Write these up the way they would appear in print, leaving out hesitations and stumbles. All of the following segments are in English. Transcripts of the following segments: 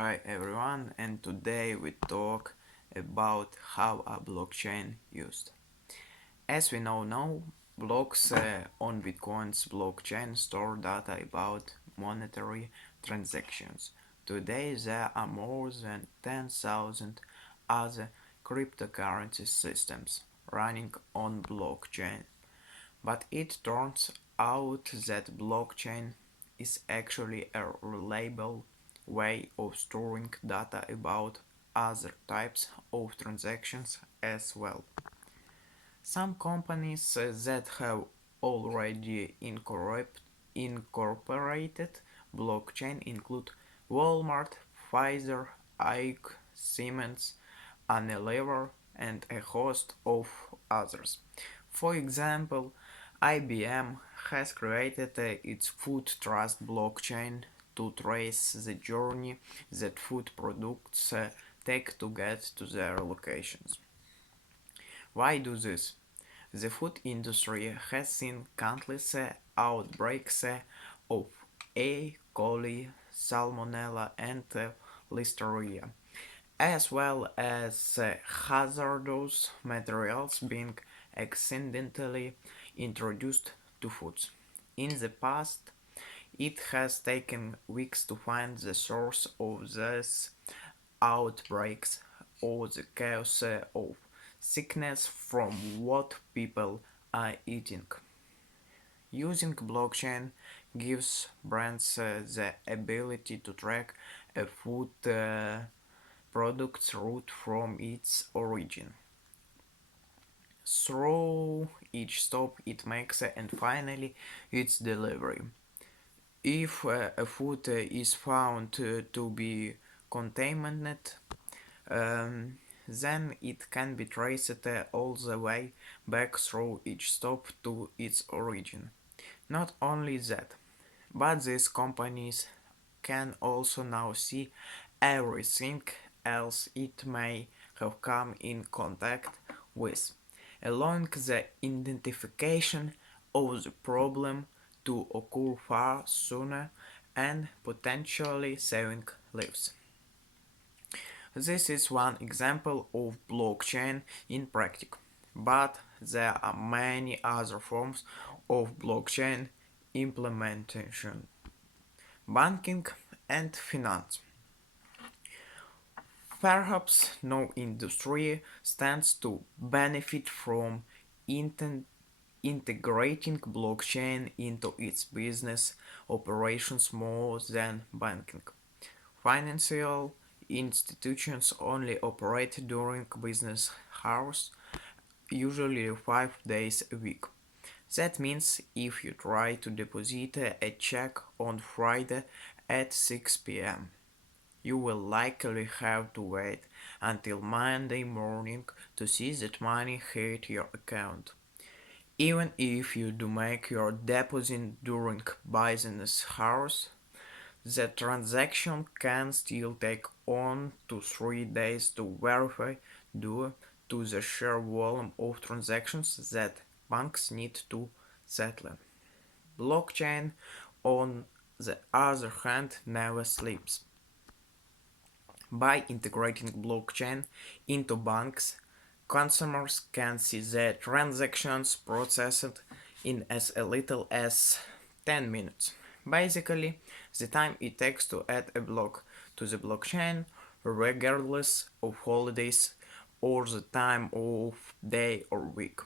Hi everyone, and today we talk about how a blockchain used. As we know, blocks on Bitcoin's blockchain store data about monetary transactions. Today there are more than 10,000 other cryptocurrency systems running on blockchain. But it turns out that blockchain is actually a reliable way of storing data about other types of transactions as well. Some companies that have already incorporated blockchain include Walmart, Pfizer, Ike, Siemens, Unilever, and a host of others. For example, IBM has created its Food Trust blockchain to trace the journey that food products take to get to their locations. Why do this? The food industry has seen countless outbreaks of E. coli, Salmonella, and Listeria, as well as hazardous materials being accidentally introduced to foods. In the past, it has taken weeks to find the source of these outbreaks or the cause of sickness from what people are eating. Using blockchain gives brands the ability to track a food product's route from its origin through each stop it makes and finally its delivery. If a food is found to be contaminated, then it can be traced all the way back through each stop to its origin. Not only that, but these companies can also now see everything else it may have come in contact with, allowing the identification of the problem to occur far sooner and potentially saving lives. This is one example of blockchain in practice, but there are many other forms of blockchain implementation. Banking and finance. Perhaps no industry stands to benefit from integrating blockchain into its business operations more than banking. Financial institutions only operate during business hours, usually 5 days a week. That means if you try to deposit a check on Friday at 6 p.m., you will likely have to wait until Monday morning to see that money hit your account. Even if you do make your deposit during business hours, the transaction can still take 1 to 3 days to verify due to the sheer volume of transactions that banks need to settle. Blockchain, on the other hand, never sleeps. By integrating blockchain into banks, consumers can see the transactions processed in as little as 10 minutes. Basically, the time it takes to add a block to the blockchain, regardless of holidays or the time of day or week.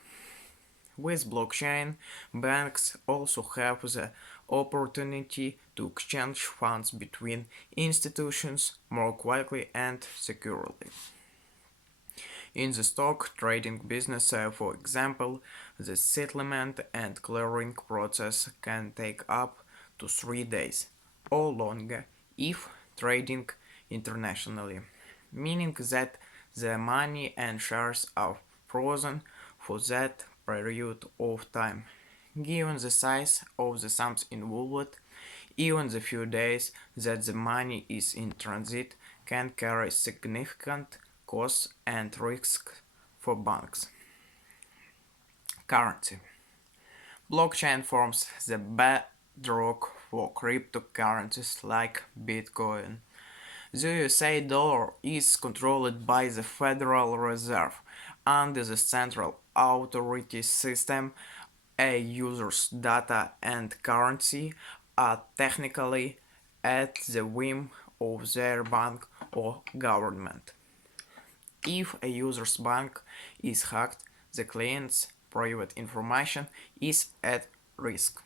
With blockchain, banks also have the opportunity to exchange funds between institutions more quickly and securely. In the stock trading business, for example, the settlement and clearing process can take up to 3 days or longer if trading internationally, meaning that the money and shares are frozen for that period of time. Given the size of the sums involved, even the few days that the money is in transit can carry significant costs and risks for banks. Currency. Blockchain forms the bedrock for cryptocurrencies like Bitcoin. The USA dollar is controlled by the Federal Reserve under the Central Authority System. A user's data and currency are technically at the whim of their bank or government. If a user's bank is hacked, the client's private information is at risk.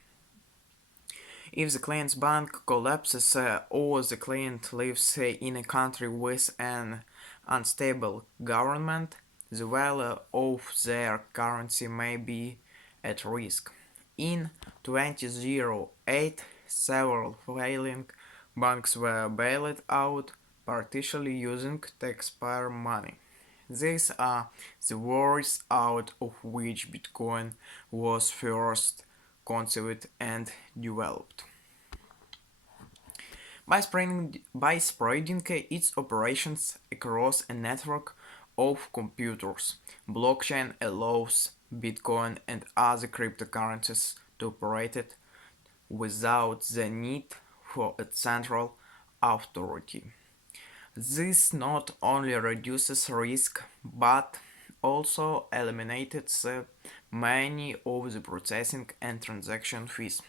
If the client's bank collapses or the client lives in a country with an unstable government, the value of their currency may be at risk. In 2008, several failing banks were bailed out, partially using taxpayer money. These are the worries out of which Bitcoin was first conceived and developed. By spreading its operations across a network of computers, blockchain allows Bitcoin and other cryptocurrencies to operate without the need for a central authority. This not only reduces risk but also eliminates many of the processing and transaction fees.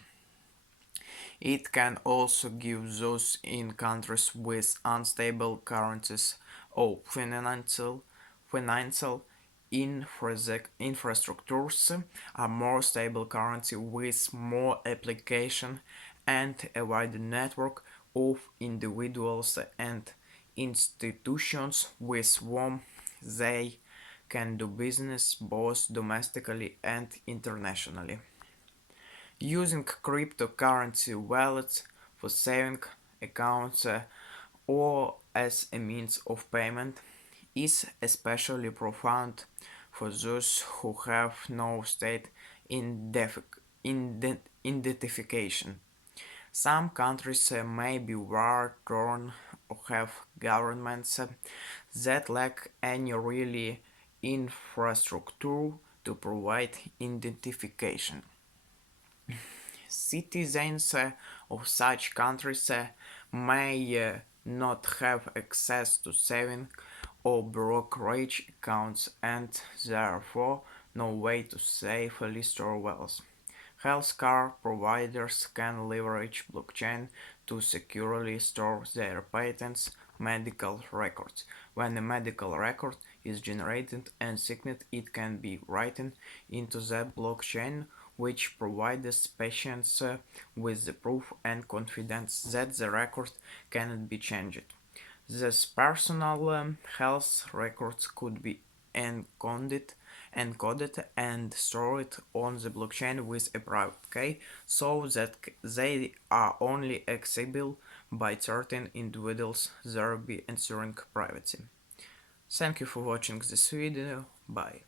It can also give those in countries with unstable currencies or financial infrastructures a more stable currency with more application and a wider network of individuals and institutions with whom they can do business both domestically and internationally. Using cryptocurrency wallets for saving accounts or as a means of payment is especially profound for those who have no state identification. Some countries may be war-torn or have governments that lack any really infrastructure to provide identification. Citizens of such countries may not have access to saving or brokerage accounts and therefore no way to safely store wealth. Healthcare providers can leverage blockchain to securely store their patients' medical records. When a medical record is generated and signed, it can be written into the blockchain, which provides patients with the proof and confidence that the record cannot be changed. These personal health records could be encoded and stored on the blockchain with a private key so that they are only accessible by certain individuals, thereby ensuring privacy. Thank you for watching this video. Bye.